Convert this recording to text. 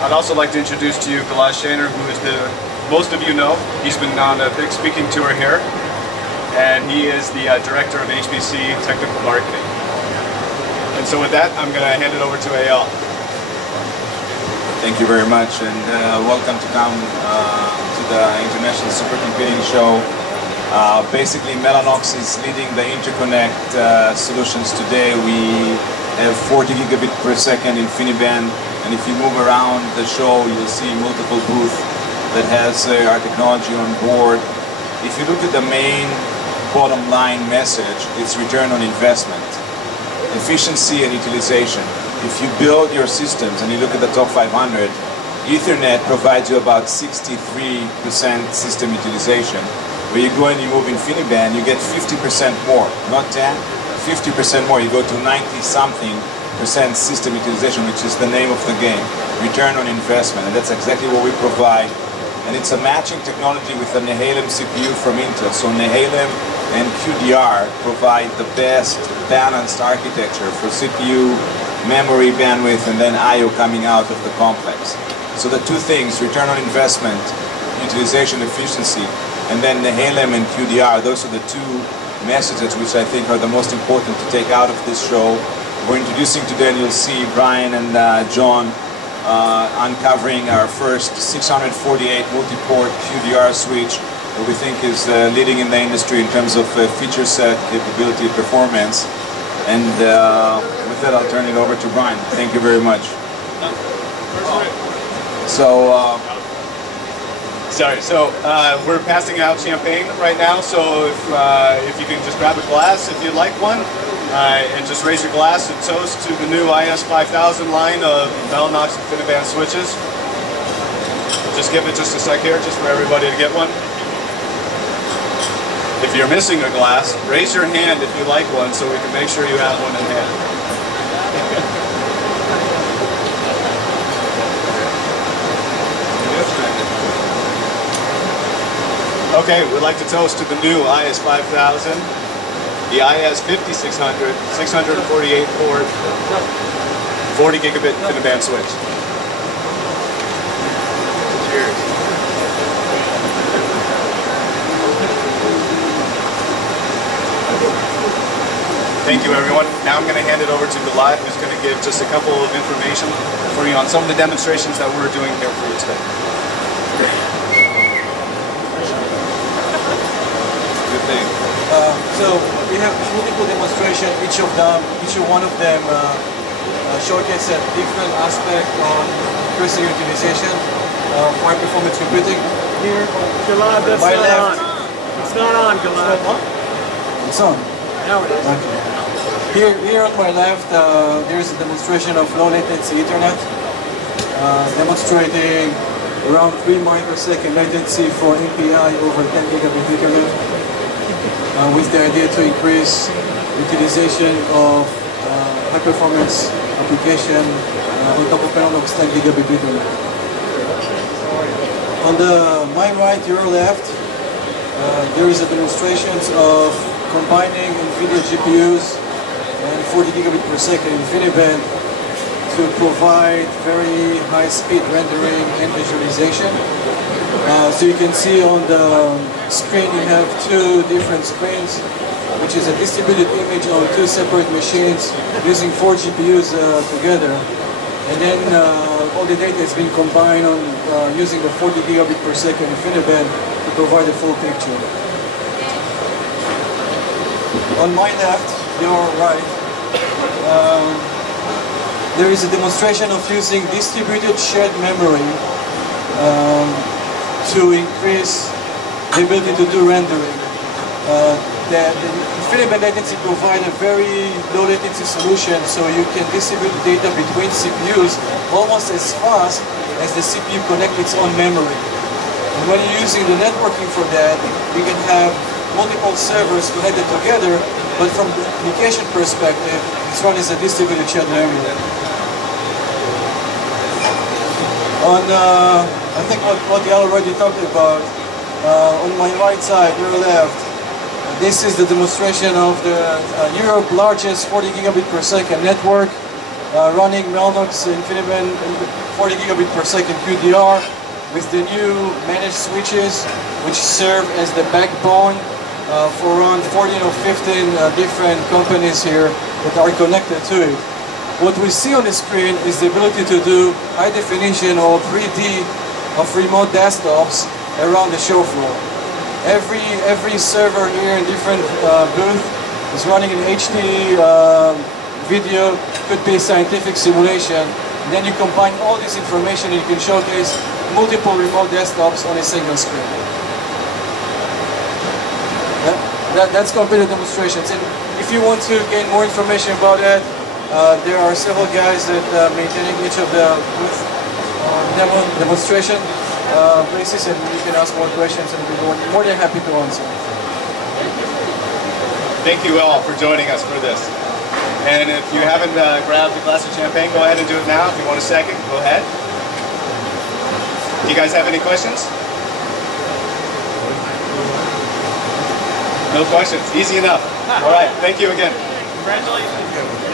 I'd also like to introduce to you Gilad Shaner, who is most of you know. He's been on a big speaking tour here, and he is the director of HPC Technical Marketing. And so with that, I'm going to hand it over to Eyal. Thank you very much, and welcome to come to the International Supercomputing Show. Basically, Mellanox is leading the interconnect solutions today. We have 40 gigabit per second InfiniBand, and if you move around the show, you'll see multiple booths that has our technology on board. If you look at the main bottom line message, it's return on investment, efficiency and utilization. If you build your systems and you look at the top 500, Ethernet provides you about 63% system utilization. Where you go and you move InfiniBand, you get 50% more, not 10, 50% more. You go to 90-something% system utilization, which is the name of the game, return on investment, and that's exactly what we provide. And it's a matching technology with the Nehalem CPU from Intel. So Nehalem and QDR provide the best balanced architecture for CPU, memory bandwidth, and then I/O coming out of the complex. So the two things, return on investment, utilization efficiency, and then Nehalem and QDR, those are the two messages which I think are the most important to take out of this show. We're introducing today, and you'll see Brian and John uncovering our first 648 multi-port QDR switch that we think is leading in the industry in terms of feature set, capability, performance. And with that, I'll turn it over to Brian. Thank you very much. So we're passing out champagne right now, so if you can just grab a glass if you'd like one, and just raise your glass and toast to the new IS'09 line of Mellanox InfiniBand switches. Just give it just a sec here, just for everybody to get one. If you're missing a glass, raise your hand if you like one so we can make sure you have one in hand. Okay, we'd like to toast to the new IS'5000, the IS'5600, 648 port, 40 gigabit InfiniBand switch. Cheers. Thank you, everyone. Now I'm going to hand it over to Gilad, who's going to give just a couple of information for you on some of the demonstrations that we're doing here for you today. So we have multiple demonstrations. Each one of them showcase a different aspect on increasing utilization of high performance computing. Here, Gilad, that's my not left. on. It's not on, Gilad. It's on. Now it is. Okay. Here on my left, there is a demonstration of low latency Ethernet, demonstrating around 3 microsecond latency for MPI over 10 gigabit Ethernet. With the idea to increase utilization of high-performance application on top of Mellanox 10 gigabit Ethernet. On my right, your left, there is a demonstration of combining NVIDIA GPUs and 40 gigabit per second InfiniBand to provide very high-speed rendering and visualization. So you can see on the screen you have two different screens, which is a distributed image on two separate machines using 4 GPUs together. And then all the data is being combined on using the 40 gigabit per second InfiniBand to provide a full picture. On my left, your right, there is a demonstration of using distributed shared memory to increase the ability to do rendering. The InfiniBand latency provides a very low latency solution, so you can distribute data between CPUs almost as fast as the CPU connects its own memory. And when you're using the networking for that, you can have multiple servers connected together, but from the application perspective, it's run as a distributed shared memory. I think what you already talked about, on my right side, your left, this is the demonstration of the Europe's largest 40 gigabit per second network running Mellanox InfiniBand 40 gigabit per second QDR with the new managed switches, which serve as the backbone for around 14 or 15 different companies here that are connected to it. What we see on the screen is the ability to do high definition or 3D of remote desktops around the show floor. Every server here in different booth is running an HD video, could be scientific simulation. And then you combine all this information and you can showcase multiple remote desktops on a single screen. That's computer demonstrations. And if you want to gain more information about that, there are several guys that maintaining each of the booth demonstration places, and you can ask more questions and we'll be more than happy to answer. Thank you all for joining us for this. And if you haven't grabbed a glass of champagne, go ahead and do it now. If you want a second, go ahead. Do you guys have any questions? No questions. Easy enough. All right. Thank you again. Congratulations.